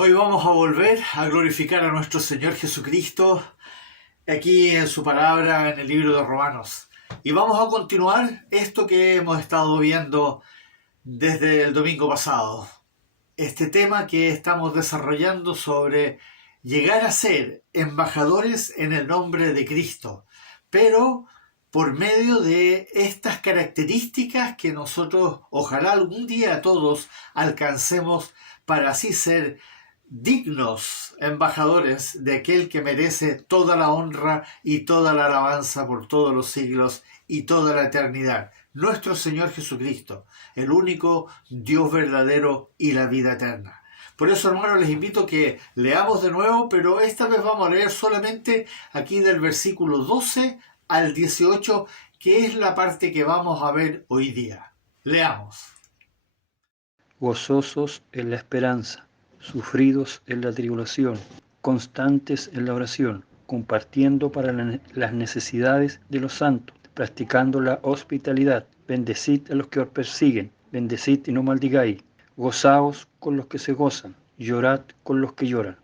Hoy vamos a volver a glorificar a nuestro Señor Jesucristo aquí en su palabra en el libro de Romanos. Y vamos a continuar esto que hemos estado viendo desde el domingo pasado. Este tema que estamos desarrollando sobre llegar a ser embajadores en el nombre de Cristo, pero por medio de estas características que nosotros ojalá algún día todos alcancemos para así ser dignos embajadores de aquel que merece toda la honra y toda la alabanza por todos los siglos y toda la eternidad. Nuestro Señor Jesucristo, el único Dios verdadero y la vida eterna. Por eso, hermanos, les invito a que leamos de nuevo, pero esta vez vamos a leer solamente aquí del versículo 12 al 18, que es la parte que vamos a ver hoy día. Leamos. Gozosos en la esperanza, sufridos en la tribulación, constantes en la oración, compartiendo para las necesidades de los santos, practicando la hospitalidad. Bendecid a los que os persiguen, bendecid y no maldigáis. Gozaos con los que se gozan, llorad con los que lloran.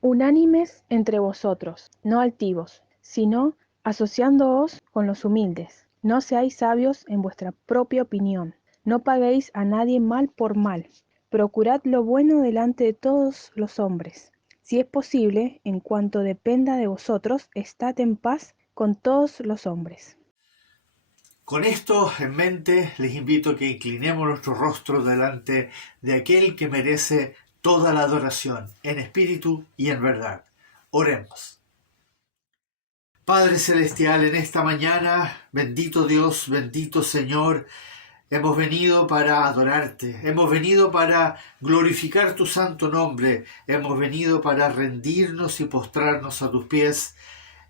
Unánimes entre vosotros, no altivos, sino asociándoos con los humildes. No seáis sabios en vuestra propia opinión. No paguéis a nadie mal por mal. Procurad lo bueno delante de todos los hombres. Si es posible, en cuanto dependa de vosotros, estad en paz con todos los hombres. Con esto en mente, les invito a que inclinemos nuestro rostro delante de aquel que merece toda la adoración, en espíritu y en verdad. Oremos. Padre Celestial, en esta mañana, bendito Dios, bendito Señor, hemos venido para adorarte, hemos venido para glorificar tu santo nombre, hemos venido para rendirnos y postrarnos a tus pies,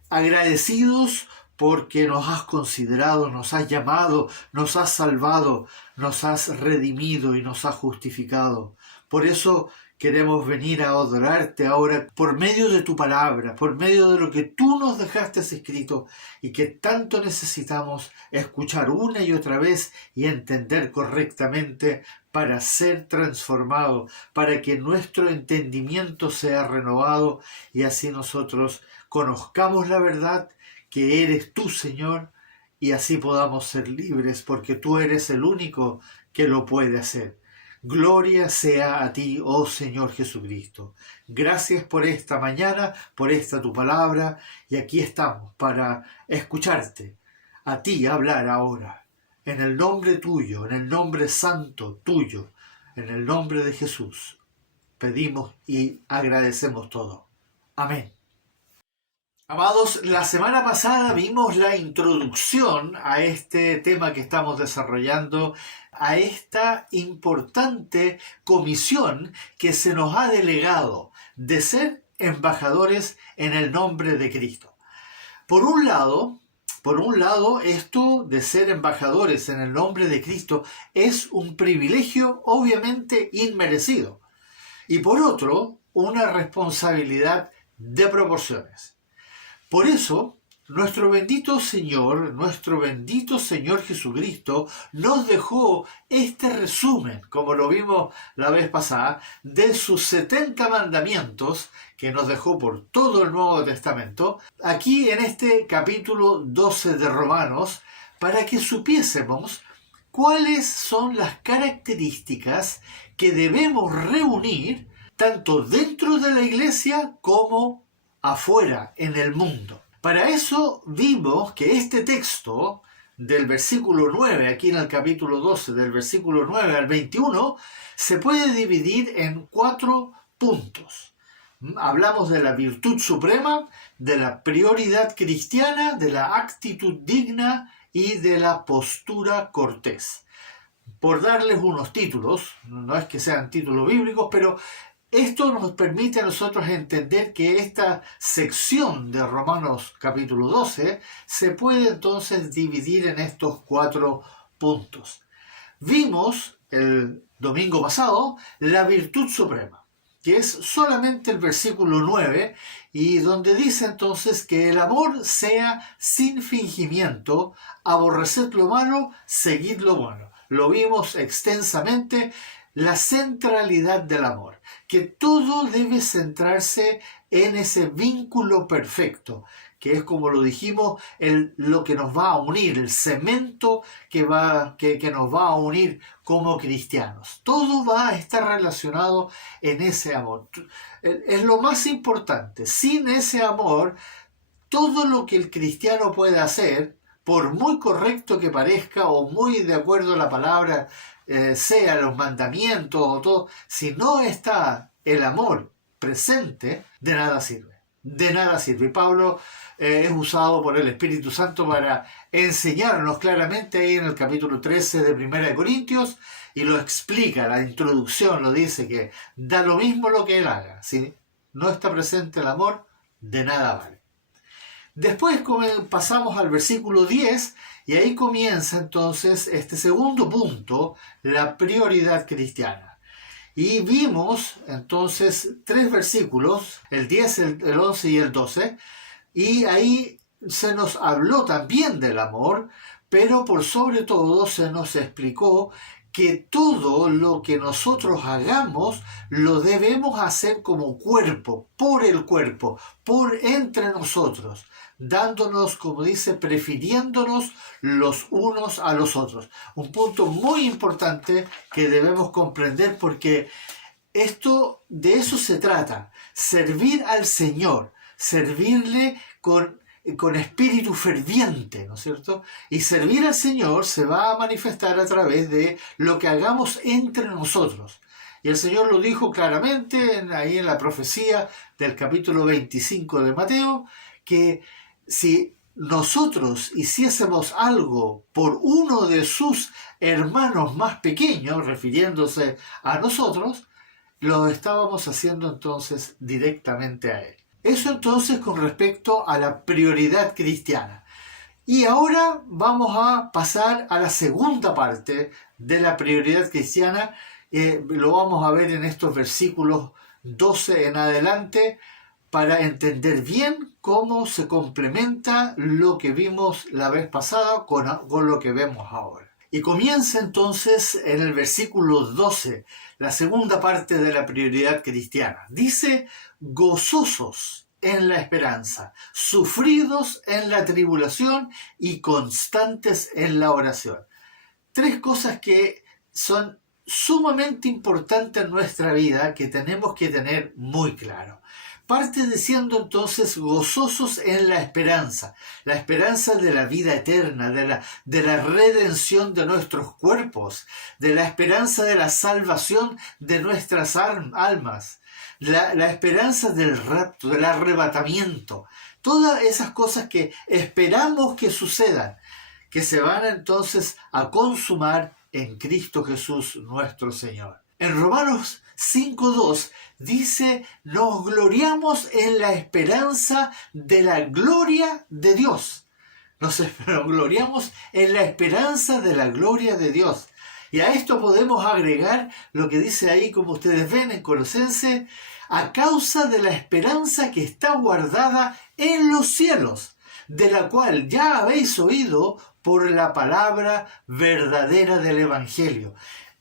agradecidos porque nos has considerado, nos has llamado, nos has salvado, nos has redimido y nos has justificado. Por eso queremos venir a adorarte ahora por medio de tu palabra, por medio de lo que tú nos dejaste escrito y que tanto necesitamos escuchar una y otra vez y entender correctamente para ser transformado, para que nuestro entendimiento sea renovado y así nosotros conozcamos la verdad que eres tú, Señor, y así podamos ser libres, porque tú eres el único que lo puede hacer. Gloria sea a ti, oh Señor Jesucristo. Gracias por esta mañana, por esta tu palabra, y aquí estamos para escucharte, a ti hablar ahora, en el nombre tuyo, en el nombre santo tuyo, en el nombre de Jesús. Pedimos y agradecemos todo. Amén. Amados, la semana pasada vimos la introducción a este tema que estamos desarrollando, a esta importante comisión que se nos ha delegado de ser embajadores en el nombre de Cristo. Por un lado, esto de ser embajadores en el nombre de Cristo es un privilegio obviamente inmerecido y por otro, una responsabilidad de proporciones. Por eso, nuestro bendito Señor Jesucristo nos dejó este resumen, como lo vimos la vez pasada, de sus 70 mandamientos que nos dejó por todo el Nuevo Testamento, aquí en este capítulo 12 de Romanos, para que supiésemos cuáles son las características que debemos reunir tanto dentro de la iglesia como afuera, en el mundo. Para eso vimos que este texto del versículo 9, aquí en el capítulo 12, del versículo 9 al 21, se puede dividir en 4 puntos. Hablamos de la virtud suprema, de la prioridad cristiana, de la actitud digna y de la postura cortés. Por darles unos títulos, no es que sean títulos bíblicos, pero esto nos permite a nosotros entender que esta sección de Romanos capítulo 12 se puede entonces dividir en estos 4 puntos. Vimos el domingo pasado la virtud suprema, que es solamente el versículo 9, y donde dice entonces que el amor sea sin fingimiento, aborreced lo malo, seguid lo bueno. Lo vimos extensamente. la centralidad del amor, que todo debe centrarse en ese vínculo perfecto, que es, como lo dijimos, lo que nos va a unir, el cemento que nos va a unir como cristianos. Todo va a estar relacionado en ese amor. Es lo más importante. Sin ese amor, todo lo que el cristiano puede hacer, por muy correcto que parezca o muy de acuerdo a la palabra, sea los mandamientos o todo, si no está el amor presente, de nada sirve. De nada sirve. Y Pablo es usado por el Espíritu Santo para enseñarnos claramente ahí en el capítulo 13 de 1 Corintios, y lo explica, la introducción lo dice, que da lo mismo lo que él haga. Si no está presente el amor, de nada vale. Después pasamos al versículo 10 y ahí comienza entonces este segundo punto, la prioridad cristiana. Y vimos entonces 3 versículos, el 10, el 11 y el 12, y ahí se nos habló también del amor, pero por sobre todo se nos explicó que todo lo que nosotros hagamos lo debemos hacer como cuerpo, por entre nosotros, dándonos, como dice, prefiriéndonos los unos a los otros. Un punto muy importante que debemos comprender, porque de eso se trata, servir al Señor, servirle con espíritu ferviente, ¿no es cierto? Y servir al Señor se va a manifestar a través de lo que hagamos entre nosotros. Y el Señor lo dijo claramente ahí en la profecía del capítulo 25 de Mateo, que si nosotros hiciésemos algo por uno de sus hermanos más pequeños, refiriéndose a nosotros, lo estábamos haciendo entonces directamente a Él. Eso entonces con respecto a la prioridad cristiana. Y ahora vamos a pasar a la segunda parte de la prioridad cristiana. Lo vamos a ver en estos versículos 12 en adelante, para entender bien cómo se complementa lo que vimos la vez pasada con lo que vemos ahora. Y comienza entonces en el versículo 12, la segunda parte de la prioridad cristiana. Dice: gozosos en la esperanza, sufridos en la tribulación y constantes en la oración. 3 cosas que son sumamente importantes en nuestra vida, que tenemos que tener muy claro. Parte diciendo entonces gozosos en la esperanza de la vida eterna, de la redención de nuestros cuerpos, de la esperanza de la salvación de nuestras almas, la esperanza del rapto, del arrebatamiento, todas esas cosas que esperamos que sucedan, que se van entonces a consumar en Cristo Jesús nuestro Señor. En Romanos 5:2 dice: nos gloriamos en la esperanza de la gloria de Dios. Nos gloriamos en la esperanza de la gloria de Dios. Y a esto podemos agregar lo que dice ahí, como ustedes ven en Colosenses: a causa de la esperanza que está guardada en los cielos, de la cual ya habéis oído por la palabra verdadera del Evangelio.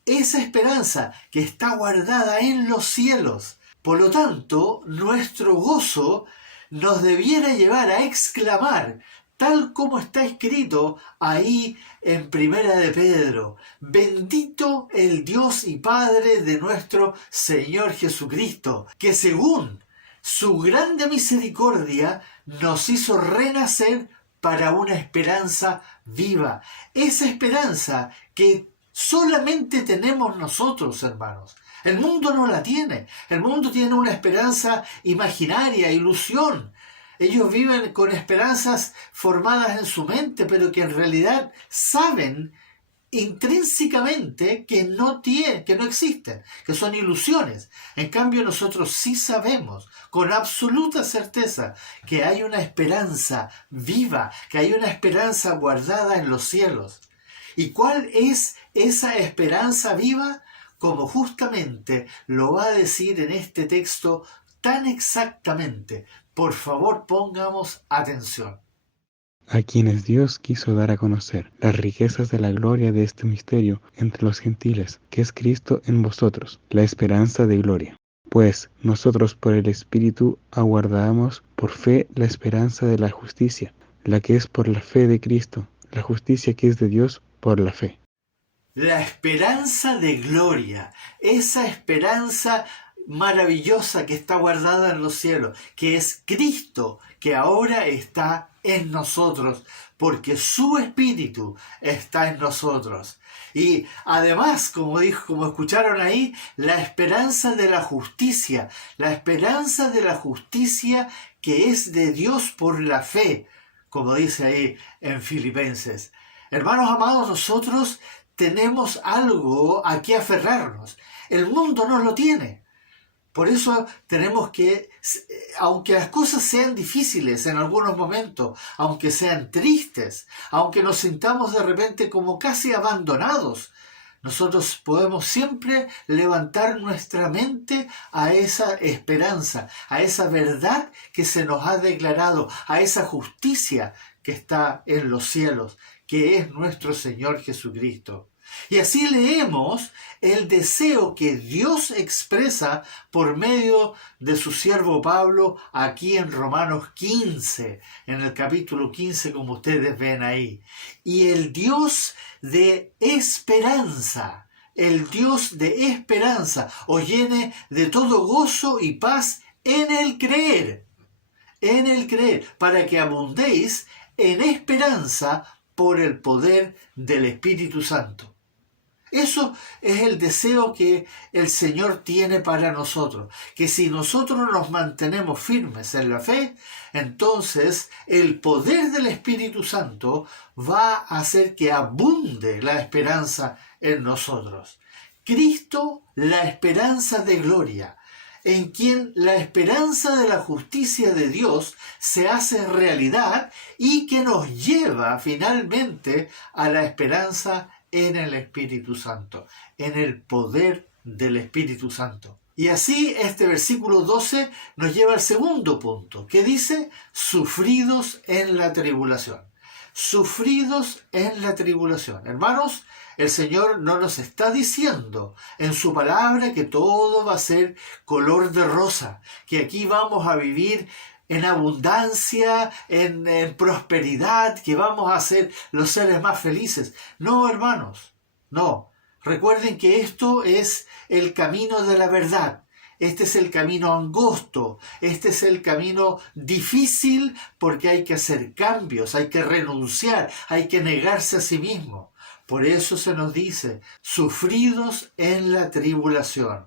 Esa esperanza que está guardada en los cielos. Por lo tanto, nuestro gozo nos debiera llevar a exclamar, tal como está escrito ahí en Primera de Pedro: bendito el Dios y Padre de nuestro Señor Jesucristo, que según su grande misericordia nos hizo renacer para una esperanza viva. Esa esperanza que solamente tenemos nosotros, hermanos. El mundo no la tiene. El mundo tiene una esperanza imaginaria, ilusión. Ellos viven con esperanzas formadas en su mente, pero que en realidad saben intrínsecamente que no existen, que son ilusiones. En cambio, nosotros sí sabemos con absoluta certeza que hay una esperanza viva, que hay una esperanza guardada en los cielos. ¿Y cuál es esa esperanza viva? Como justamente lo va a decir en este texto tan exactamente. Por favor, pongamos atención. a quienes Dios quiso dar a conocer las riquezas de la gloria de este misterio entre los gentiles, que es Cristo en vosotros, la esperanza de gloria. Pues nosotros por el Espíritu aguardamos por fe la esperanza de la justicia, la que es por la fe de Cristo, la justicia que es de Dios por la fe. La esperanza de gloria, esa esperanza maravillosa que está guardada en los cielos, que es Cristo, que ahora está en nosotros, porque su Espíritu está en nosotros. Y además, como escucharon ahí, la esperanza de la justicia que es de Dios por la fe, como dice ahí en Filipenses. Hermanos amados, nosotros tenemos algo a que aferrarnos. El mundo no lo tiene. Por eso tenemos que, aunque las cosas sean difíciles en algunos momentos, aunque sean tristes, aunque nos sintamos de repente como casi abandonados, nosotros podemos siempre levantar nuestra mente a esa esperanza, a esa verdad que se nos ha declarado, a esa justicia que está en los cielos, que es nuestro Señor Jesucristo. Y así leemos el deseo que Dios expresa por medio de su siervo Pablo aquí en Romanos 15, en el capítulo 15, como ustedes ven ahí. Y el Dios de esperanza, os llene de todo gozo y paz en el creer, para que abundéis en esperanza por el poder del Espíritu Santo. Eso es el deseo que el Señor tiene para nosotros, que si nosotros nos mantenemos firmes en la fe, entonces el poder del Espíritu Santo va a hacer que abunde la esperanza en nosotros. Cristo, la esperanza de gloria, en quien la esperanza de la justicia de Dios se hace realidad y que nos lleva finalmente a la esperanza en el Espíritu Santo, en el poder del Espíritu Santo. Y así este versículo 12 nos lleva al segundo punto, que dice, sufridos en la tribulación. Sufridos en la tribulación. Hermanos, el Señor no nos está diciendo en su palabra que todo va a ser color de rosa, que aquí vamos a vivir en abundancia, en prosperidad, que vamos a ser los seres más felices. No, hermanos, no. Recuerden que esto es el camino de la verdad. Este es el camino angosto, este es el camino difícil porque hay que hacer cambios, hay que renunciar, hay que negarse a sí mismo. Por eso se nos dice, sufridos en la tribulación.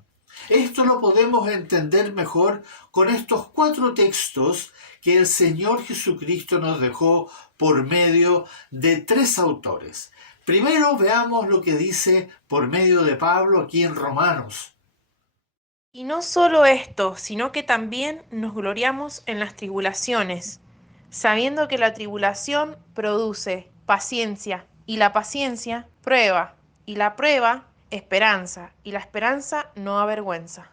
Esto lo podemos entender mejor con estos 4 textos que el Señor Jesucristo nos dejó por medio de 3 autores. Primero veamos lo que dice por medio de Pablo aquí en Romanos. Y no solo esto, sino que también nos gloriamos en las tribulaciones, sabiendo que la tribulación produce paciencia, y la paciencia prueba, y la prueba esperanza, y la esperanza no avergüenza.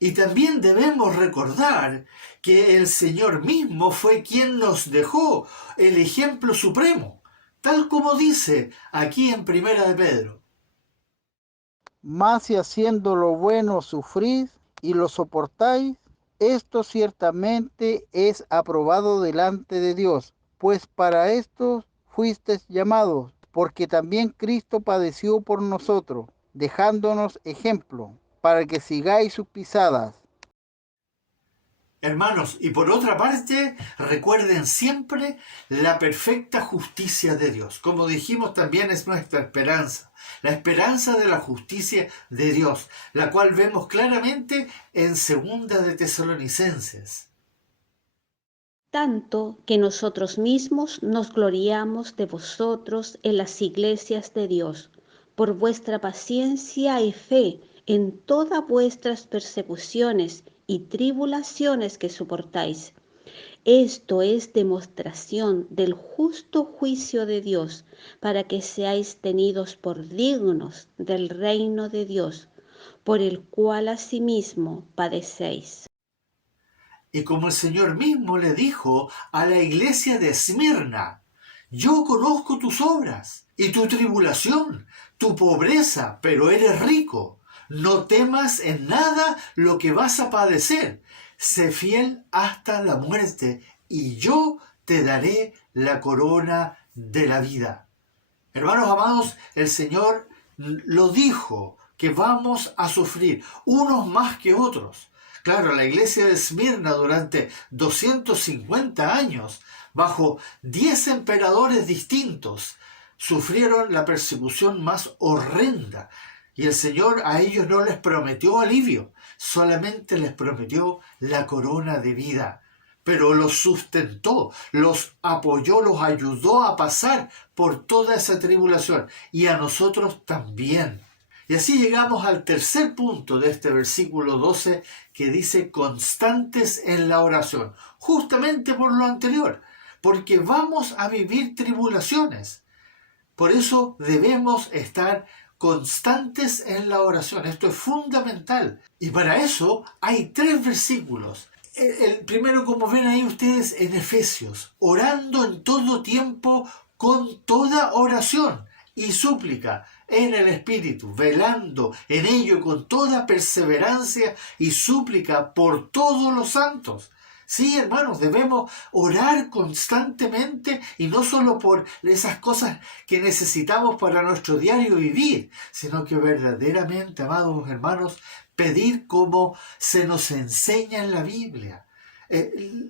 Y también debemos recordar que el Señor mismo fue quien nos dejó el ejemplo supremo, tal como dice aquí en Primera de Pedro. Mas si haciendo lo bueno sufrís y lo soportáis, esto ciertamente es aprobado delante de Dios, pues para esto fuisteis llamados, porque también Cristo padeció por nosotros, dejándonos ejemplo, para que sigáis sus pisadas. Hermanos, y por otra parte, recuerden siempre la perfecta justicia de Dios. Como dijimos, también es nuestra esperanza. La esperanza de la justicia de Dios, la cual vemos claramente en 2 de Tesalonicenses. Tanto que nosotros mismos nos gloriamos de vosotros en las iglesias de Dios, por vuestra paciencia y fe en todas vuestras persecuciones y tribulaciones que soportáis. Esto es demostración del justo juicio de Dios, para que seáis tenidos por dignos del reino de Dios, por el cual asimismo padecéis. Y como el Señor mismo le dijo a la iglesia de Esmirna, yo conozco tus obras y tu tribulación, tu pobreza, pero eres rico. No temas en nada lo que vas a padecer. Sé fiel hasta la muerte y yo te daré la corona de la vida. Hermanos amados, el Señor lo dijo, que vamos a sufrir, unos más que otros. Claro, la iglesia de Esmirna durante 250 años, bajo 10 emperadores distintos, sufrieron la persecución más horrenda. Y el Señor a ellos no les prometió alivio, solamente les prometió la corona de vida. Pero los sustentó, los apoyó, los ayudó a pasar por toda esa tribulación. Y a nosotros también. Y así llegamos al tercer punto de este versículo 12 que dice constantes en la oración. Justamente por lo anterior, porque vamos a vivir tribulaciones. Por eso debemos estar constantes en la oración. Esto es fundamental. Y para eso hay 3 versículos. El primero, como ven ahí ustedes, en Efesios, orando en todo tiempo con toda oración y súplica en el Espíritu, velando en ello con toda perseverancia y súplica por todos los santos. Sí, hermanos, debemos orar constantemente y no solo por esas cosas que necesitamos para nuestro diario vivir, sino que verdaderamente, amados hermanos, pedir como se nos enseña en la Biblia.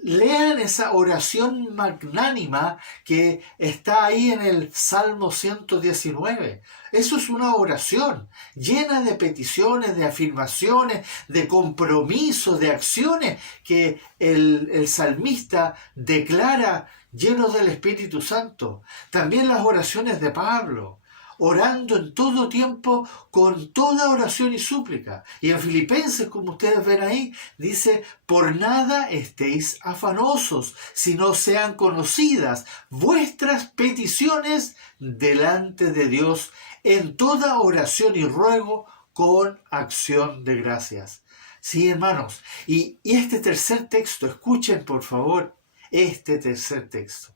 Lean esa oración magnánima que está ahí en el Salmo 119. Eso es una oración llena de peticiones, de afirmaciones, de compromisos, de acciones que el salmista declara llenos del Espíritu Santo. También las oraciones de Pablo, orando en todo tiempo con toda oración y súplica. Y en Filipenses, como ustedes ven ahí, dice, por nada estéis afanosos, sino sean conocidas vuestras peticiones delante de Dios en toda oración y ruego con acción de gracias. Sí, hermanos. Y este tercer texto, escuchen por favor este tercer texto.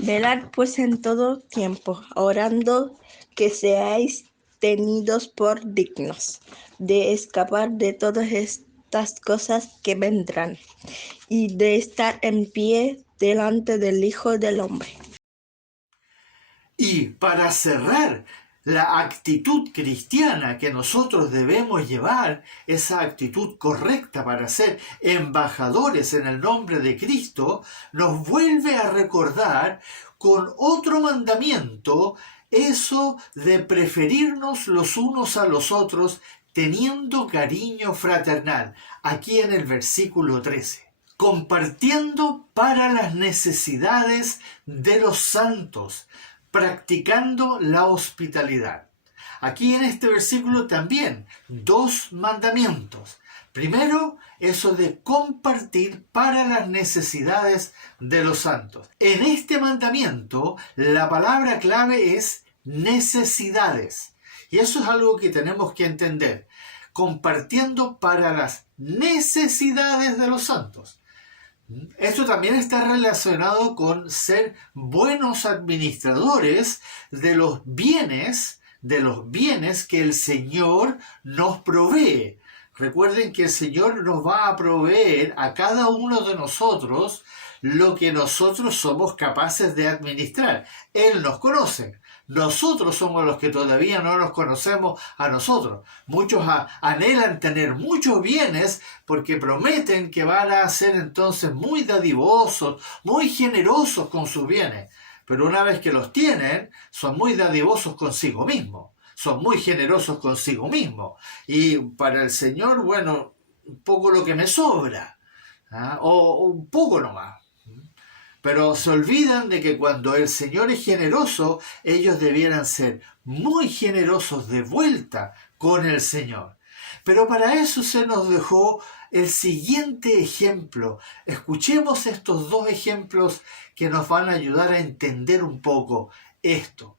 Velad pues en todo tiempo, orando que seáis tenidos por dignos de escapar de todas estas cosas que vendrán y de estar en pie delante del Hijo del Hombre. Y para cerrar, la actitud cristiana que nosotros debemos llevar, esa actitud correcta para ser embajadores en el nombre de Cristo, nos vuelve a recordar con otro mandamiento, eso de preferirnos los unos a los otros teniendo cariño fraternal, aquí en el versículo 13. Compartiendo para las necesidades de los santos, practicando la hospitalidad. Aquí en este versículo también 2 mandamientos. Primero, eso de compartir para las necesidades de los santos. En este mandamiento, la palabra clave es necesidades. Y eso es algo que tenemos que entender. Compartiendo para las necesidades de los santos. Esto también está relacionado con ser buenos administradores de los bienes que el Señor nos provee. Recuerden que el Señor nos va a proveer a cada uno de nosotros lo que nosotros somos capaces de administrar. Él nos conoce. Nosotros somos los que todavía no nos conocemos a nosotros. Muchos anhelan tener muchos bienes porque prometen que van a ser entonces muy dadivosos, muy generosos con sus bienes. Pero una vez que los tienen, son muy dadivosos consigo mismos. Son muy generosos consigo mismos. Y para el Señor, bueno, un poco lo que me sobra. O un poco nomás. Pero se olvidan de que cuando el Señor es generoso, ellos debieran ser muy generosos de vuelta con el Señor. Pero para eso se nos dejó el siguiente ejemplo. Escuchemos estos 2 ejemplos que nos van a ayudar a entender un poco esto.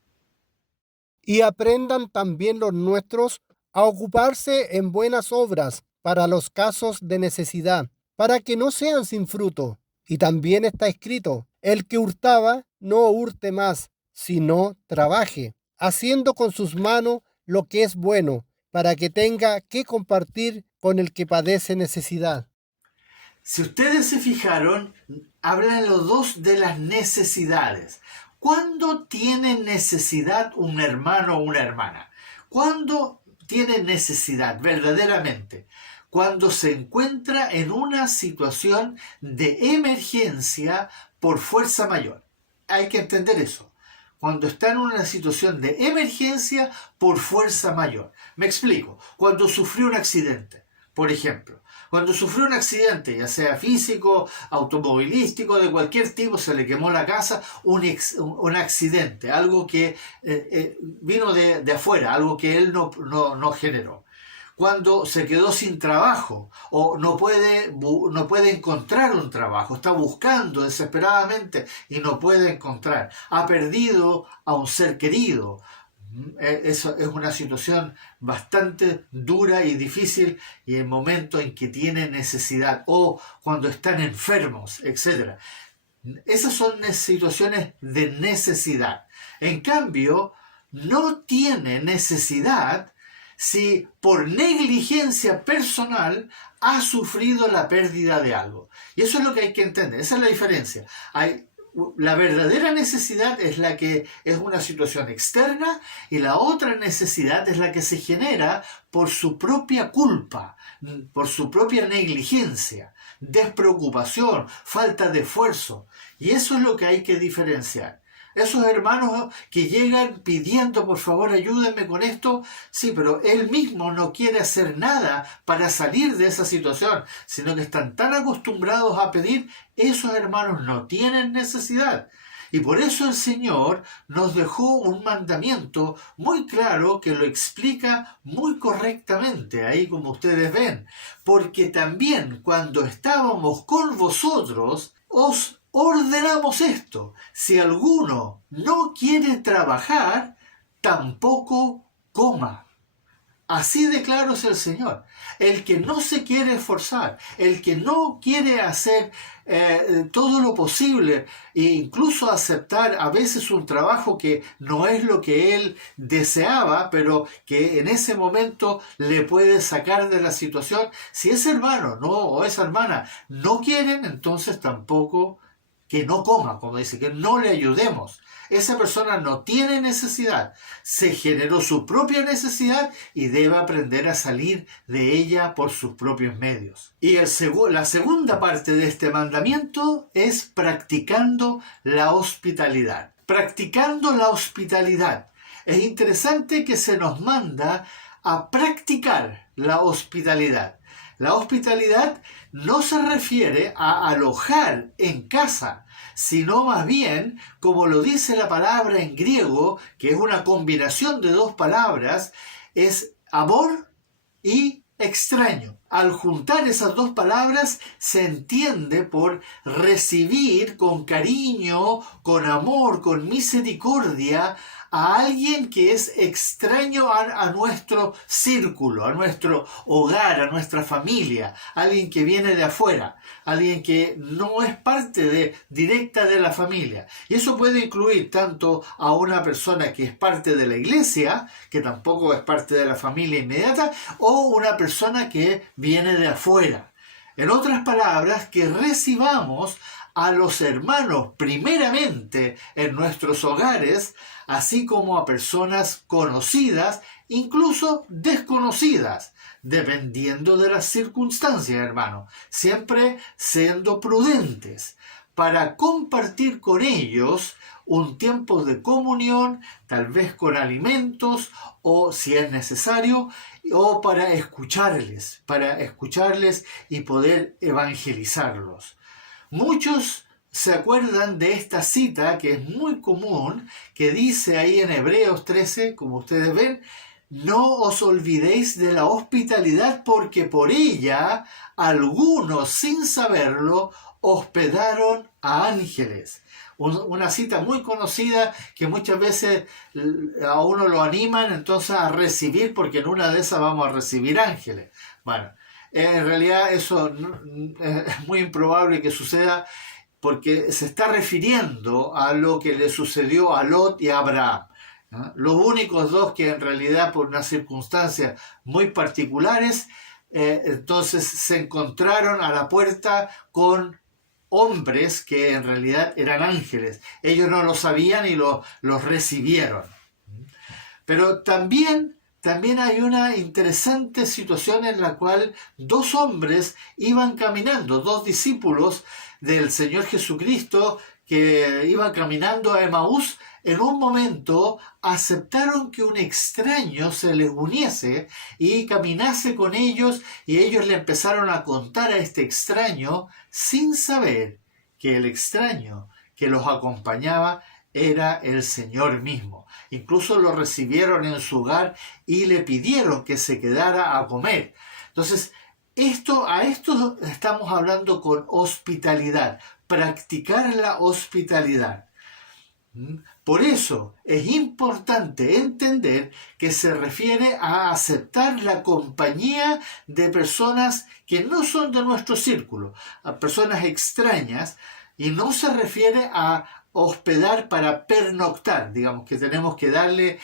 Y aprendan también los nuestros a ocuparse en buenas obras para los casos de necesidad, para que no sean sin fruto. Y también está escrito: el que hurtaba, no hurte más, sino trabaje, haciendo con sus manos lo que es bueno, para que tenga que compartir con el que padece necesidad. Si ustedes se fijaron, hablan los dos de las necesidades. ¿Cuándo tiene necesidad un hermano o una hermana? ¿Cuándo tiene necesidad verdaderamente? Cuando se encuentra en una situación de emergencia por fuerza mayor. Hay que entender eso. Cuando está en una situación de emergencia por fuerza mayor. Me explico. Cuando sufrió un accidente, por ejemplo. Cuando sufrió un accidente, ya sea físico, automovilístico, de cualquier tipo, se le quemó la casa, un accidente, algo que vino de afuera, algo que él no generó. Cuando se quedó sin trabajo o no puede encontrar un trabajo, está buscando desesperadamente y no puede encontrar, ha perdido a un ser querido. Eso es una situación bastante dura y difícil, y el momento en que tiene necesidad o cuando están enfermos, etc. Esas son situaciones de necesidad. En cambio, no tiene necesidad si por negligencia personal ha sufrido la pérdida de algo. Y eso es lo que hay que entender, esa es la diferencia. La verdadera necesidad es la que es una situación externa, y la otra necesidad es la que se genera por su propia culpa, por su propia negligencia, despreocupación, falta de esfuerzo. Y eso es lo que hay que diferenciar. Esos hermanos que llegan pidiendo, por favor, ayúdenme con esto, sí, pero él mismo no quiere hacer nada para salir de esa situación, sino que están tan acostumbrados a pedir. Esos hermanos no tienen necesidad. Y por eso el Señor nos dejó un mandamiento muy claro que lo explica muy correctamente, ahí como ustedes ven. Porque también cuando estábamos con vosotros, os ordenamos esto: si alguno no quiere trabajar, tampoco coma. Así de claro es el Señor. El que no se quiere esforzar, el que no quiere hacer todo lo posible e incluso aceptar a veces un trabajo que no es lo que él deseaba, pero que en ese momento le puede sacar de la situación, si ese hermano o esa hermana no quieren, entonces tampoco que no coma, como dice, que no le ayudemos. Esa persona no tiene necesidad, se generó su propia necesidad y debe aprender a salir de ella por sus propios medios. Y la segunda parte de este mandamiento es practicando la hospitalidad. Practicando la hospitalidad. Es interesante que se nos manda a practicar la hospitalidad. La hospitalidad no se refiere a alojar en casa, sino más bien, como lo dice la palabra en griego, que es una combinación de dos palabras, es amor y extraño. Al juntar esas dos palabras se entiende por recibir con cariño, con amor, con misericordia a alguien que es extraño a nuestro círculo, a nuestro hogar, a nuestra familia, alguien que viene de afuera, alguien que no es parte directa de la familia. Y eso puede incluir tanto a una persona que es parte de la iglesia, que tampoco es parte de la familia inmediata, o una persona que viene de afuera. En otras palabras, que recibamos a los hermanos primeramente en nuestros hogares, así como a personas conocidas, incluso desconocidas, dependiendo de las circunstancias, hermano, siempre siendo prudentes, para compartir con ellos un tiempo de comunión, tal vez con alimentos, o si es necesario, o para escucharles y poder evangelizarlos. Muchos se acuerdan de esta cita que es muy común, que dice ahí en Hebreos 13, como ustedes ven: no os olvidéis de la hospitalidad, porque por ella algunos, sin saberlo, hospedaron a ángeles. Una cita muy conocida que muchas veces a uno lo animan entonces a recibir, porque en una de esas vamos a recibir ángeles. Bueno, en realidad eso es muy improbable que suceda, porque se está refiriendo a lo que le sucedió a Lot y a Abraham, ¿no? Los únicos dos que en realidad por unas circunstancias muy particulares, entonces se encontraron a la puerta con hombres que en realidad eran ángeles. Ellos no lo sabían y los recibieron. Pero también hay una interesante situación en la cual dos hombres iban caminando, dos discípulos del Señor Jesucristo que iban caminando a Emaús. En un momento aceptaron que un extraño se les uniese y caminase con ellos, y ellos le empezaron a contar a este extraño sin saber que el extraño que los acompañaba era el Señor mismo. Incluso lo recibieron en su hogar y le pidieron que se quedara a comer. Entonces, a esto estamos hablando con hospitalidad, practicar la hospitalidad. Por eso es importante entender que se refiere a aceptar la compañía de personas que no son de nuestro círculo, a personas extrañas, y no se refiere a hospedar para pernoctar, digamos que tenemos que darle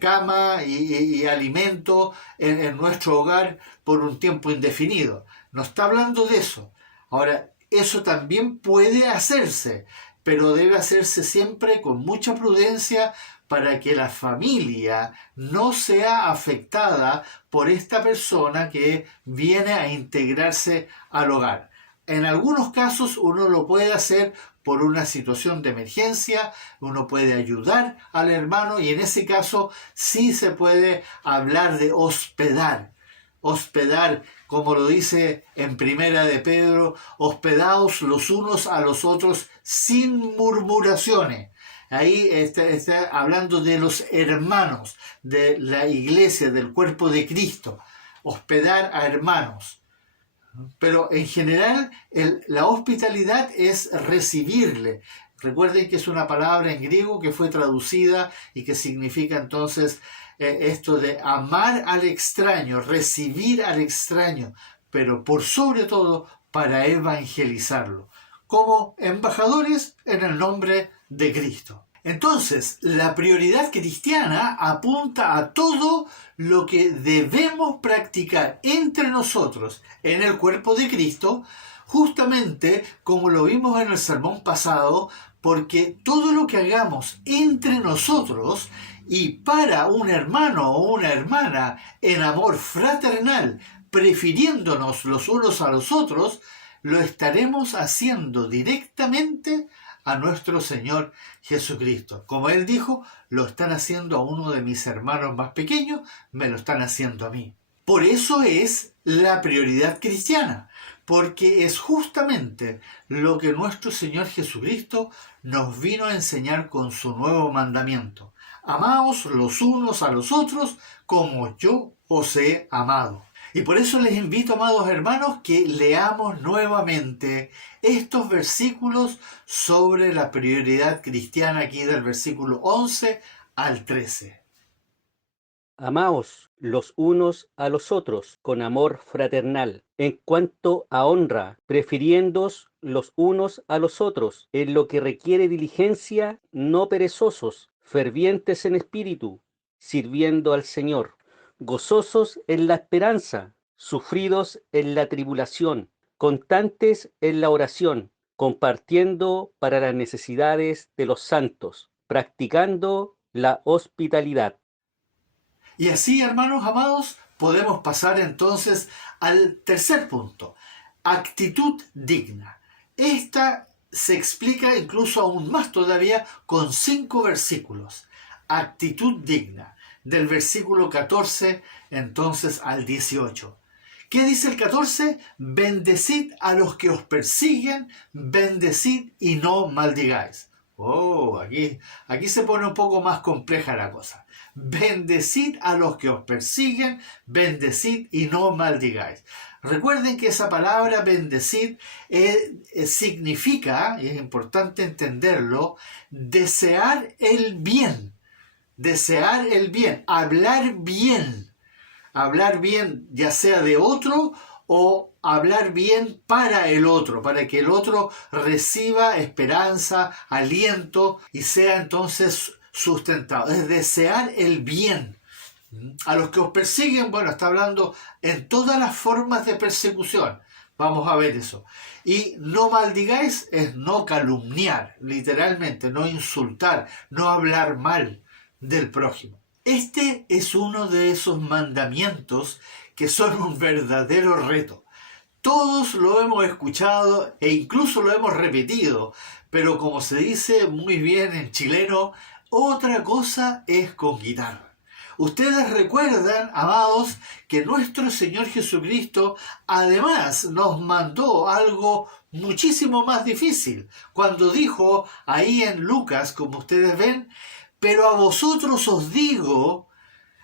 cama y alimento en nuestro hogar por un tiempo indefinido. No está hablando de eso. Ahora, eso también puede hacerse, pero debe hacerse siempre con mucha prudencia para que la familia no sea afectada por esta persona que viene a integrarse al hogar. En algunos casos uno lo puede hacer por una situación de emergencia, uno puede ayudar al hermano, y en ese caso sí se puede hablar de hospedar. Hospedar, como lo dice en Primera de Pedro, hospedaos los unos a los otros sin murmuraciones. Ahí está hablando de los hermanos, de la iglesia, del cuerpo de Cristo. Hospedar a hermanos. Pero en general la hospitalidad es recibirle. Recuerden que es una palabra en griego que fue traducida y que significa entonces esto de amar al extraño, recibir al extraño, pero por sobre todo para evangelizarlo, como embajadores en el nombre de Cristo. Entonces, la prioridad cristiana apunta a todo lo que debemos practicar entre nosotros en el cuerpo de Cristo, justamente como lo vimos en el sermón pasado, porque todo lo que hagamos entre nosotros y para un hermano o una hermana en amor fraternal, prefiriéndonos los unos a los otros, lo estaremos haciendo directamente a nuestro Señor Jesucristo. Como Él dijo, lo están haciendo a uno de mis hermanos más pequeños, me lo están haciendo a mí. Por eso es la prioridad cristiana, porque es justamente lo que nuestro Señor Jesucristo nos vino a enseñar con su nuevo mandamiento. Amaos los unos a los otros como yo os he amado. Y por eso les invito, amados hermanos, que leamos nuevamente estos versículos sobre la prioridad cristiana, aquí del versículo 11 al 13. Amaos los unos a los otros con amor fraternal, en cuanto a honra, prefiriéndoos los unos a los otros, en lo que requiere diligencia, no perezosos, fervientes en espíritu, sirviendo al Señor, gozosos en la esperanza, sufridos en la tribulación, constantes en la oración, compartiendo para las necesidades de los santos, practicando la hospitalidad. Y así, hermanos amados, podemos pasar entonces al tercer punto, actitud digna. Esta se explica incluso aún más todavía con 5 versículos. Actitud digna, del versículo 14 entonces al 18. ¿Qué dice el 14? Bendecid a los que os persiguen, bendecid y no maldigáis. Aquí se pone un poco más compleja la cosa. Bendecid a los que os persiguen, bendecid y no maldigáis. Recuerden que esa palabra bendecid significa, y es importante entenderlo, desear el bien. Desear el bien, hablar bien ya sea de otro o hablar bien para el otro, para que el otro reciba esperanza, aliento y sea entonces sustentado. Es desear el bien. A los que os persiguen, bueno, está hablando en todas las formas de persecución. Vamos a ver eso. Y no maldigáis es no calumniar, literalmente, no insultar, no hablar mal del prójimo. Este es uno de esos mandamientos que son un verdadero reto. Todos lo hemos escuchado e incluso lo hemos repetido, pero como se dice muy bien en chileno, otra cosa es con guitarra. Ustedes recuerdan, amados, que nuestro Señor Jesucristo además nos mandó algo muchísimo más difícil, cuando dijo ahí en Lucas, como ustedes ven, pero a vosotros os digo,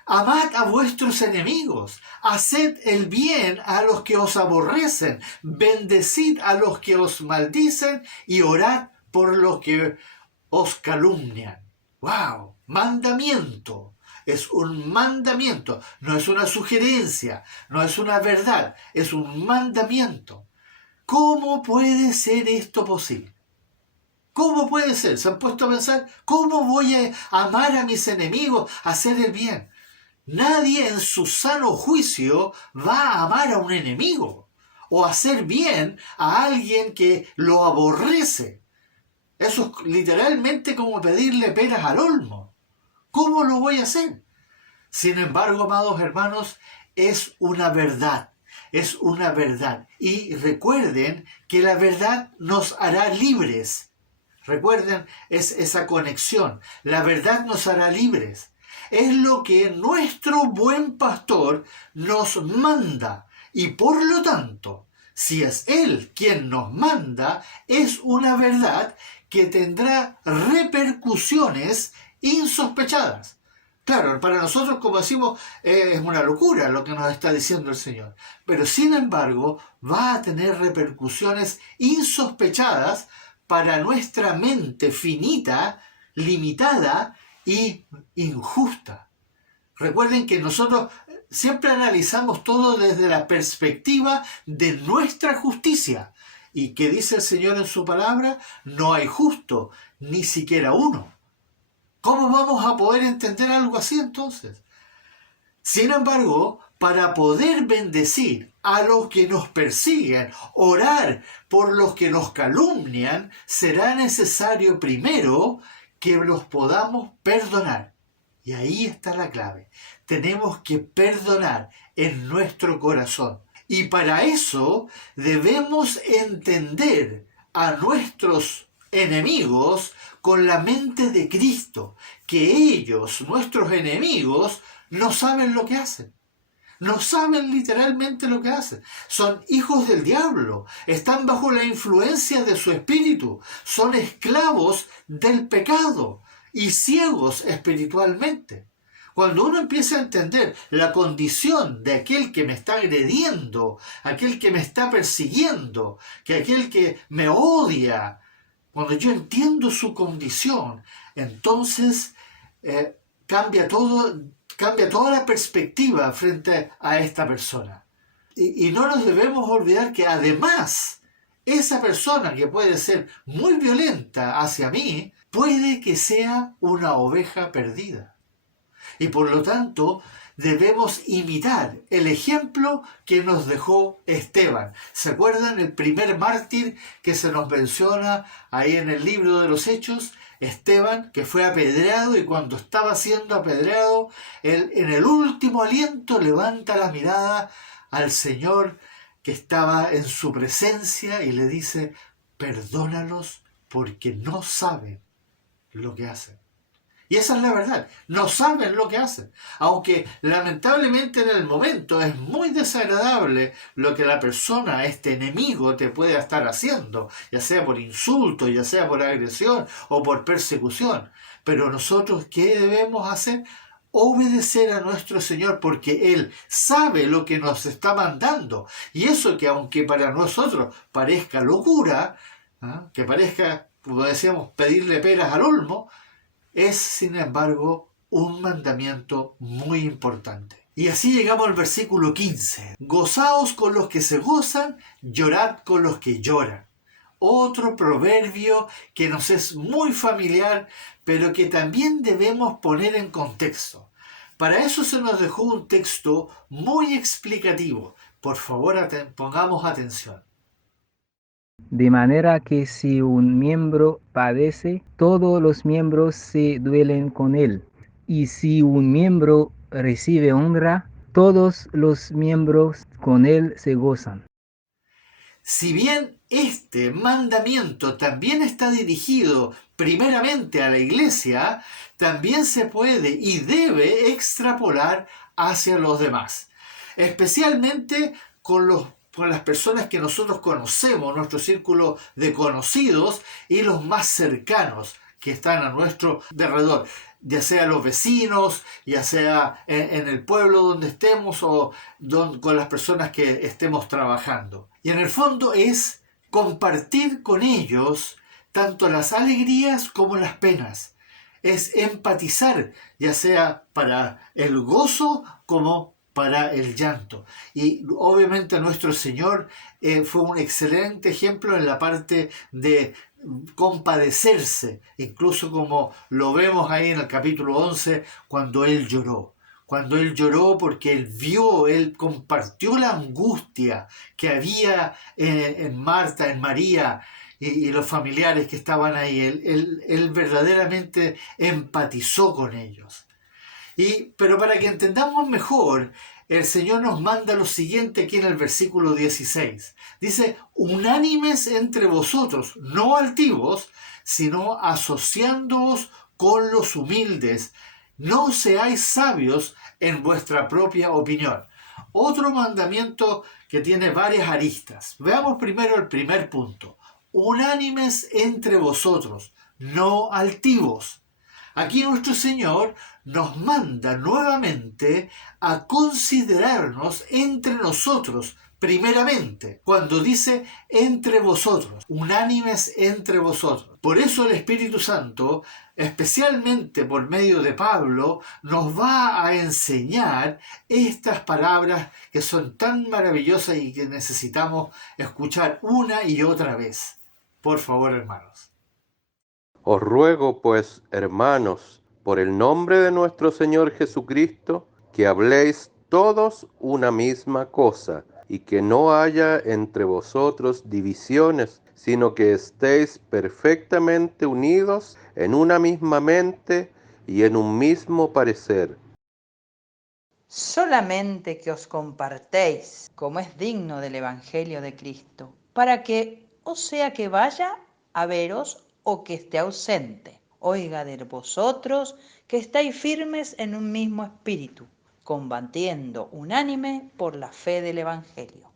amad a vuestros enemigos, haced el bien a los que os aborrecen, bendecid a los que os maldicen y orad por los que os calumnian. ¡Wow! Mandamiento. Es un mandamiento, no es una sugerencia, no es una verdad, es un mandamiento. ¿Cómo puede ser esto posible? ¿Cómo puede ser? ¿Se han puesto a pensar? ¿Cómo voy a amar a mis enemigos, hacer el bien? Nadie en su sano juicio va a amar a un enemigo o hacer bien a alguien que lo aborrece. Eso es literalmente como pedirle peras al olmo. ¿Cómo lo voy a hacer? Sin embargo, amados hermanos, es una verdad. Es una verdad. Y recuerden que la verdad nos hará libres. Recuerden, es esa conexión. La verdad nos hará libres. Es lo que nuestro buen pastor nos manda. Y por lo tanto, si es Él quien nos manda, es una verdad que tendrá repercusiones insospechadas. Claro, para nosotros, como decimos, es una locura lo que nos está diciendo el Señor. Pero sin embargo, va a tener repercusiones insospechadas para nuestra mente finita, limitada y injusta. Recuerden que nosotros siempre analizamos todo desde la perspectiva de nuestra justicia. ¿Y qué dice el Señor en su palabra? No hay justo, ni siquiera uno. ¿Cómo vamos a poder entender algo así entonces? Sin embargo, para poder bendecir a los que nos persiguen, orar por los que nos calumnian, será necesario primero que los podamos perdonar. Y ahí está la clave. Tenemos que perdonar en nuestro corazón. Y para eso debemos entender a nuestros enemigos con la mente de Cristo, que ellos, nuestros enemigos, no saben lo que hacen. No saben literalmente lo que hacen. Son hijos del diablo, están bajo la influencia de su espíritu, son esclavos del pecado y ciegos espiritualmente. Cuando uno empieza a entender la condición de aquel que me está agrediendo, aquel que me está persiguiendo, que aquel que me odia, cuando yo entiendo su condición, entonces cambia toda la perspectiva frente a esta persona. Y no nos debemos olvidar que además, esa persona que puede ser muy violenta hacia mí, puede que sea una oveja perdida. Y por lo tanto, debemos imitar el ejemplo que nos dejó Esteban. ¿Se acuerdan el primer mártir que se nos menciona ahí en el libro de los Hechos? Esteban, que fue apedreado, y cuando estaba siendo apedreado, él en el último aliento levanta la mirada al Señor que estaba en su presencia y le dice: perdónalos porque no saben lo que hacen. Y esa es la verdad, no saben lo que hacen. Aunque lamentablemente en el momento es muy desagradable lo que la persona, este enemigo, te puede estar haciendo, ya sea por insulto, ya sea por agresión o por persecución. Pero nosotros, ¿qué debemos hacer? Obedecer a nuestro Señor, porque Él sabe lo que nos está mandando. Y eso que aunque para nosotros parezca locura, que parezca, como decíamos, pedirle peras al olmo, es, sin embargo, un mandamiento muy importante. Y así llegamos al versículo 15. Gozaos con los que se gozan, llorad con los que lloran. Otro proverbio que nos es muy familiar, pero que también debemos poner en contexto. Para eso se nos dejó un texto muy explicativo. Por favor, pongamos atención. De manera que si un miembro padece, todos los miembros se duelen con él. Y si un miembro recibe honra, todos los miembros con él se gozan. Si bien este mandamiento también está dirigido primeramente a la iglesia, también se puede y debe extrapolar hacia los demás, especialmente con las personas que nosotros conocemos, nuestro círculo de conocidos y los más cercanos que están a nuestro alrededor, ya sea los vecinos, ya sea en el pueblo donde estemos o con las personas que estemos trabajando. Y en el fondo es compartir con ellos tanto las alegrías como las penas. Es empatizar, ya sea para el gozo como para el llanto. Y obviamente nuestro Señor fue un excelente ejemplo en la parte de compadecerse, incluso como lo vemos ahí en el capítulo 11, cuando Él lloró. Cuando Él lloró porque Él compartió la angustia que había en Marta, en María y los familiares que estaban ahí. Él verdaderamente empatizó con ellos. Pero para que entendamos mejor, el Señor nos manda lo siguiente aquí en el versículo 16. Dice, unánimes entre vosotros, no altivos, sino asociándoos con los humildes. No seáis sabios en vuestra propia opinión. Otro mandamiento que tiene varias aristas. Veamos primero el primer punto. Unánimes entre vosotros, no altivos. Aquí nuestro Señor nos manda nuevamente a considerarnos entre nosotros, primeramente, cuando dice entre vosotros, unánimes entre vosotros. Por eso el Espíritu Santo, especialmente por medio de Pablo, nos va a enseñar estas palabras que son tan maravillosas y que necesitamos escuchar una y otra vez. Por favor, hermanos. Os ruego, pues, hermanos, por el nombre de nuestro Señor Jesucristo, que habléis todos una misma cosa, y que no haya entre vosotros divisiones, sino que estéis perfectamente unidos en una misma mente y en un mismo parecer. Solamente que os compartéis, como es digno del Evangelio de Cristo, para que, o sea que vaya a veros o que esté ausente, oiga de vosotros que estáis firmes en un mismo espíritu, combatiendo unánime por la fe del Evangelio.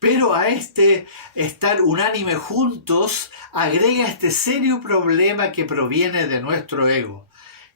Pero a este estar unánime juntos agrega este serio problema que proviene de nuestro ego,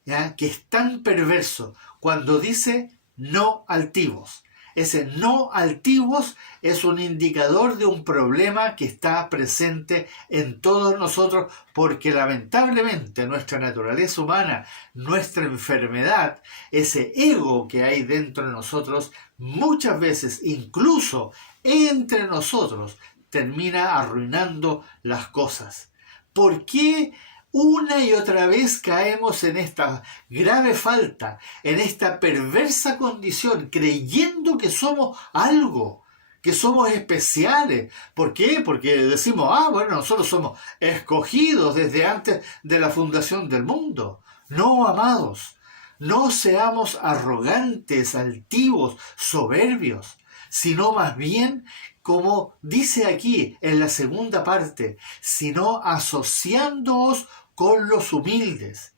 ¿ya? Que es tan perverso cuando dice no altivos. Ese no altivos es un indicador de un problema que está presente en todos nosotros porque lamentablemente nuestra naturaleza humana, nuestra enfermedad, ese ego que hay dentro de nosotros, muchas veces incluso entre nosotros termina arruinando las cosas. ¿Por qué una y otra vez caemos en esta grave falta, en esta perversa condición, creyendo que somos algo, que somos especiales? ¿Por qué? Porque decimos, bueno, nosotros somos escogidos desde antes de la fundación del mundo. No, amados, no seamos arrogantes, altivos, soberbios, sino más bien, como dice aquí en la segunda parte, sino asociándoos con los humildes.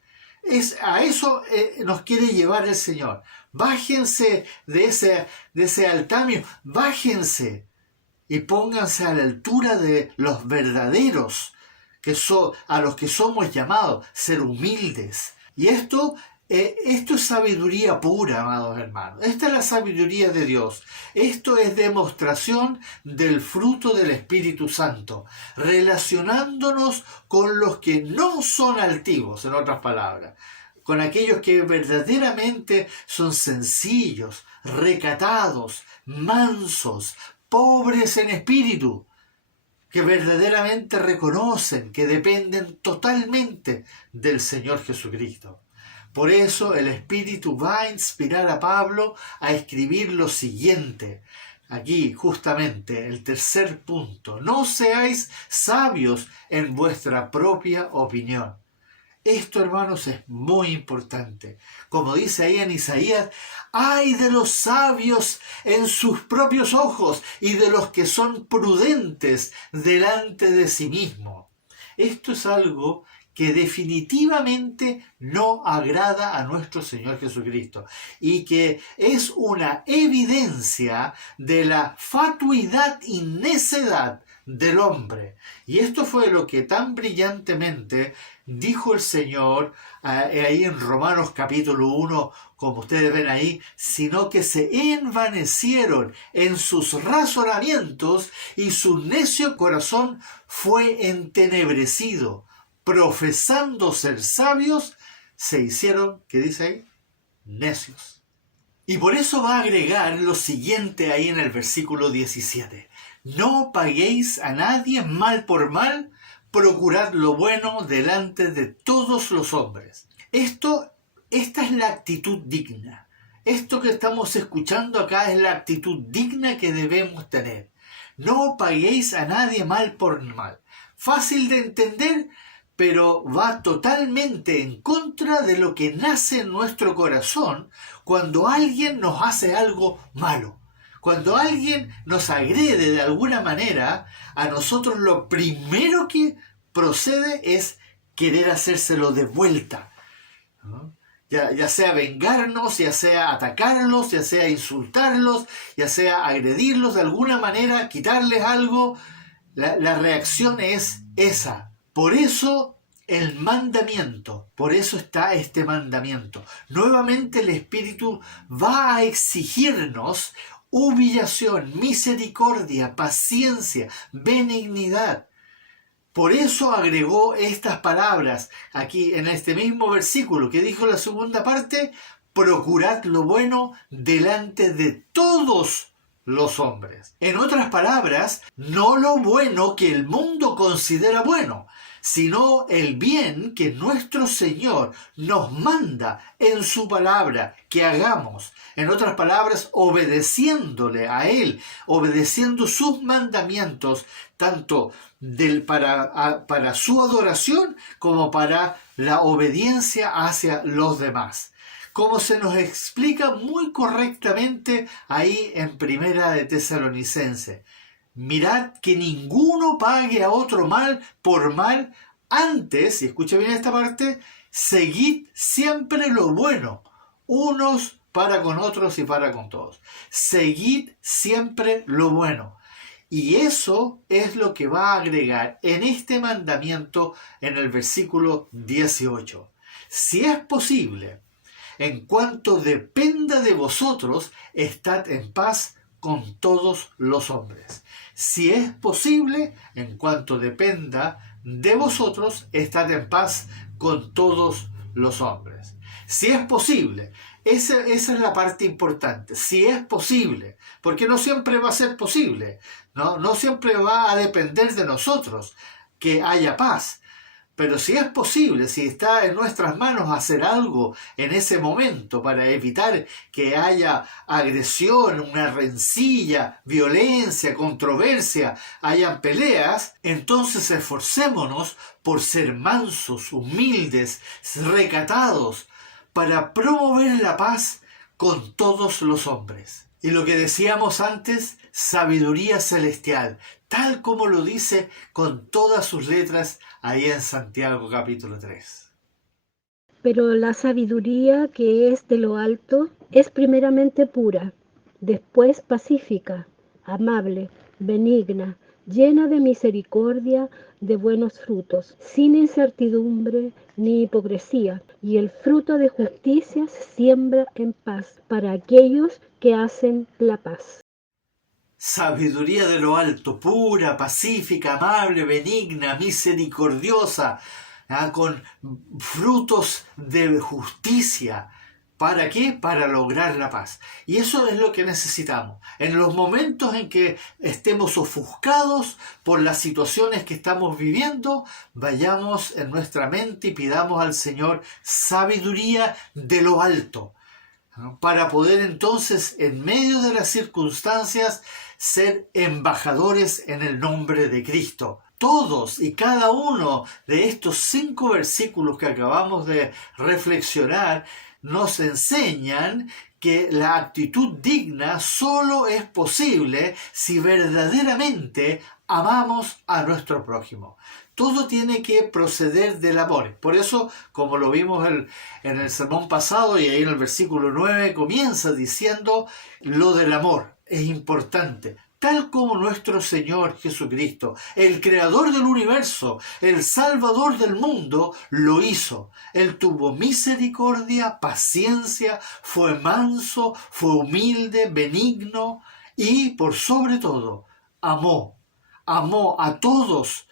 A eso nos quiere llevar el Señor. Bájense de ese altamio, bájense y pónganse a la altura de los verdaderos, a los que somos llamados, ser humildes. Y esto es sabiduría pura, amados hermanos. Esta es la sabiduría de Dios. Esto es demostración del fruto del Espíritu Santo, relacionándonos con los que no son altivos, en otras palabras. con aquellos que verdaderamente son sencillos, recatados, mansos, pobres en espíritu, que verdaderamente reconocen que dependen totalmente del Señor Jesucristo. Por eso el Espíritu va a inspirar a Pablo a escribir lo siguiente. Aquí, justamente, el tercer punto. No seáis sabios en vuestra propia opinión. Esto, hermanos, es muy importante. Como dice ahí en Isaías, ¡ay de los sabios en sus propios ojos y de los que son prudentes delante de sí mismos! Esto es algo que definitivamente no agrada a nuestro Señor Jesucristo y que es una evidencia de la fatuidad y necedad del hombre. Y esto fue lo que tan brillantemente dijo el Señor ahí en Romanos capítulo 1, como ustedes ven ahí, sino que se envanecieron en sus razonamientos y su necio corazón fue entenebrecido. Profesando ser sabios, se hicieron, ¿qué dice ahí? Necios. Y por eso va a agregar lo siguiente ahí en el versículo 17. No paguéis a nadie mal por mal, procurad lo bueno delante de todos los hombres. Esta es la actitud digna. Esto que estamos escuchando acá es la actitud digna que debemos tener. No paguéis a nadie mal por mal. Fácil de entender, pero va totalmente en contra de lo que nace en nuestro corazón cuando alguien nos hace algo malo. Cuando alguien nos agrede de alguna manera, a nosotros lo primero que procede es querer hacérselo de vuelta, ¿no? Ya sea vengarnos, ya sea atacarlos, ya sea insultarlos, ya sea agredirlos de alguna manera, quitarles algo. La reacción es esa. Por eso el mandamiento, por eso está este mandamiento. Nuevamente el Espíritu va a exigirnos humillación, misericordia, paciencia, benignidad. Por eso agregó estas palabras aquí en este mismo versículo que dijo la segunda parte: procurad lo bueno delante de todos los hombres. En otras palabras, no lo bueno que el mundo considera bueno, sino el bien que nuestro Señor nos manda en su palabra que hagamos. En otras palabras, obedeciéndole a Él, obedeciendo sus mandamientos, tanto para su adoración como para la obediencia hacia los demás. Como se nos explica muy correctamente ahí en Primera de Tesalonicenses. Mirad que ninguno pague a otro mal por mal, antes, y escucha bien esta parte, seguid siempre lo bueno, unos para con otros y para con todos. Seguid siempre lo bueno. Y eso es lo que va a agregar en este mandamiento en el versículo 18. Si es posible, en cuanto dependa de vosotros, estad en paz con todos los hombres. Si es posible, en cuanto dependa de vosotros, estad en paz con todos los hombres. Si es posible, esa es la parte importante. Si es posible, porque no siempre va a ser posible, no siempre va a depender de nosotros que haya paz. Pero si es posible, si está en nuestras manos hacer algo en ese momento para evitar que haya agresión, una rencilla, violencia, controversia, hayan peleas, entonces esforcémonos por ser mansos, humildes, recatados, para promover la paz con todos los hombres. Y lo que decíamos antes, sabiduría celestial, tal como lo dice con todas sus letras ahí en Santiago capítulo 3. Pero la sabiduría que es de lo alto es primeramente pura, después pacífica, amable, benigna, llena de misericordia, de buenos frutos, sin incertidumbre ni hipocresía, y el fruto de justicia se siembra en paz para aquellos que hacen la paz. Sabiduría de lo alto, pura, pacífica, amable, benigna, misericordiosa, con frutos de justicia. ¿Para qué? Para lograr la paz. Y eso es lo que necesitamos. En los momentos en que estemos ofuscados por las situaciones que estamos viviendo, vayamos en nuestra mente y pidamos al Señor sabiduría de lo alto, ¿no? Para poder entonces, en medio de las circunstancias, ser embajadores en el nombre de Cristo. Todos y cada uno de estos 5 versículos que acabamos de reflexionar nos enseñan que la actitud digna solo es posible si verdaderamente amamos a nuestro prójimo. Todo tiene que proceder del amor. Por eso, como lo vimos en el sermón pasado, y ahí en el versículo 9 comienza diciendo lo del amor. Es importante. Tal como nuestro Señor Jesucristo, el Creador del universo, el Salvador del mundo, lo hizo. Él tuvo misericordia, paciencia, fue manso, fue humilde, benigno y, por sobre todo, amó. Amó a todos,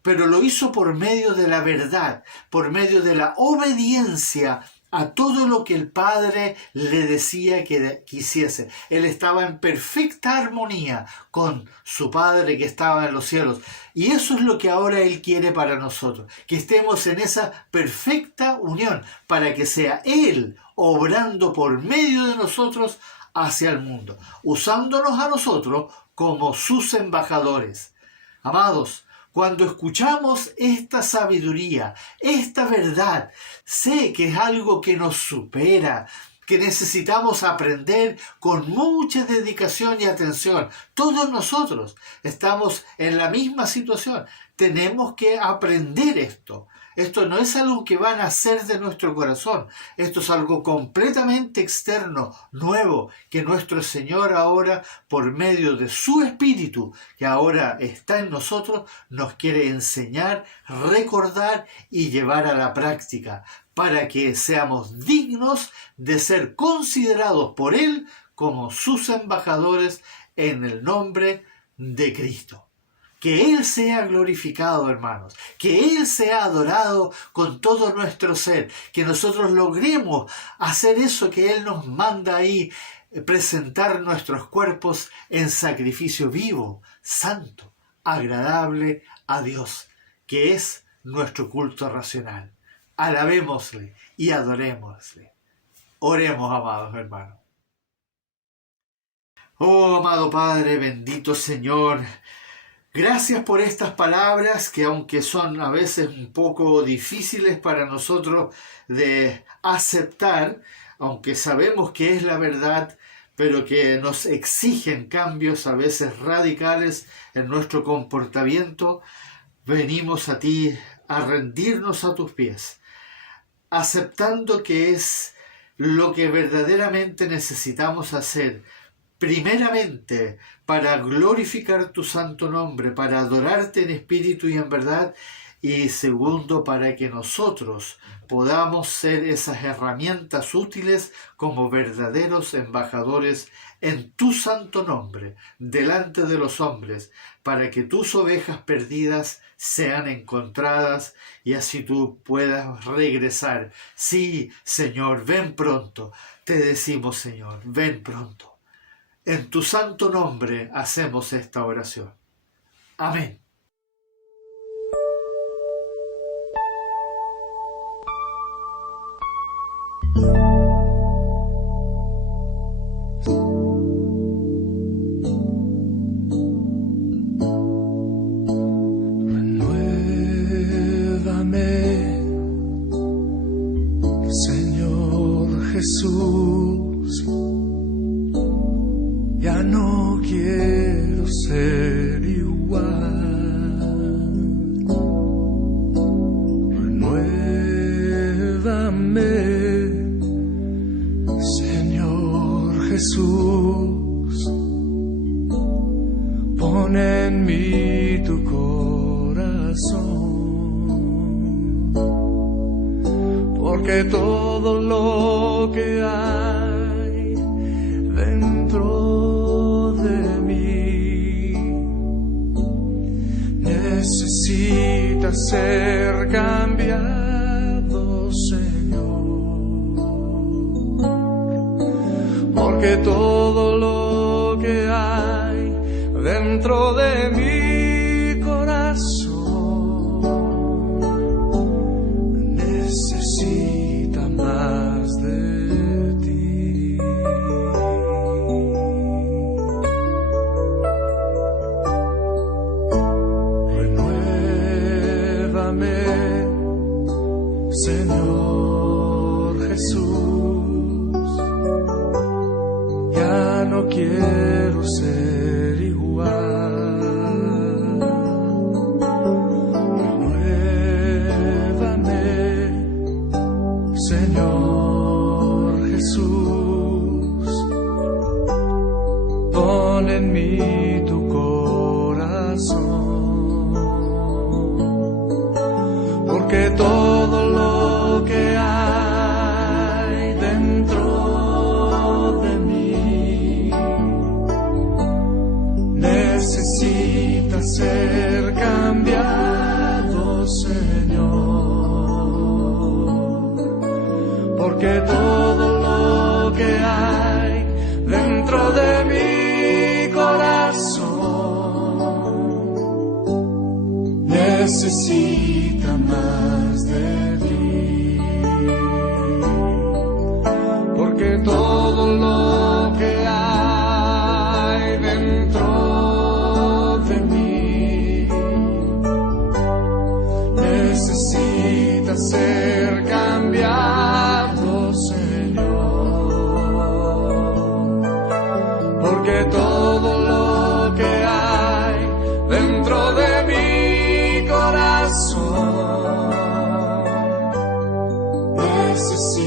pero lo hizo por medio de la verdad, por medio de la obediencia a todo lo que el Padre le decía que quisiese. Él estaba en perfecta armonía con su Padre que estaba en los cielos. Y eso es lo que ahora Él quiere para nosotros, que estemos en esa perfecta unión, para que sea Él obrando por medio de nosotros hacia el mundo, usándonos a nosotros como sus embajadores. Amados, cuando escuchamos esta sabiduría, esta verdad, sé que es algo que nos supera, que necesitamos aprender con mucha dedicación y atención. Todos nosotros estamos en la misma situación. Tenemos que aprender esto. Esto no es algo que va a nacer de nuestro corazón. Esto es algo completamente externo, nuevo, que nuestro Señor ahora, por medio de su Espíritu, que ahora está en nosotros, nos quiere enseñar, recordar y llevar a la práctica, para que seamos dignos de ser considerados por Él como sus embajadores en el nombre de Cristo. Que Él sea glorificado, hermanos, que Él sea adorado con todo nuestro ser, que nosotros logremos hacer eso que Él nos manda ahí, presentar nuestros cuerpos en sacrificio vivo, santo, agradable a Dios, que es nuestro culto racional. Alabémosle y adorémosle. Oremos, amados hermanos. Oh, amado Padre, bendito Señor, gracias por estas palabras que, aunque son a veces un poco difíciles para nosotros de aceptar, aunque sabemos que es la verdad, pero que nos exigen cambios a veces radicales en nuestro comportamiento, venimos a ti a rendirnos a tus pies, aceptando que es lo que verdaderamente necesitamos hacer, primeramente para glorificar tu santo nombre, para adorarte en espíritu y en verdad, y segundo, para que nosotros podamos ser esas herramientas útiles como verdaderos embajadores en tu santo nombre, delante de los hombres, para que tus ovejas perdidas sean encontradas y así tú puedas regresar. Sí, Señor, ven pronto. Te decimos, Señor, ven pronto. En tu santo nombre hacemos esta oración. Amén. Renuévame, Señor Jesús. Ya no quiero ser igual. Renuévame, Señor Jesús. Pon en mí tu corazón, porque todo lo que hay dentro de mí necesita ser cambiado. pon en mí tu corazón, porque todo lo que hay dentro de mí necesita ser cambiado, Señor, porque todo lo que hay dentro de mi corazón necesita más de ti, porque todo lo que hay dentro de mí necesita ser cambiado, Señor, porque todo lo que hay dentro de mi corazón necesita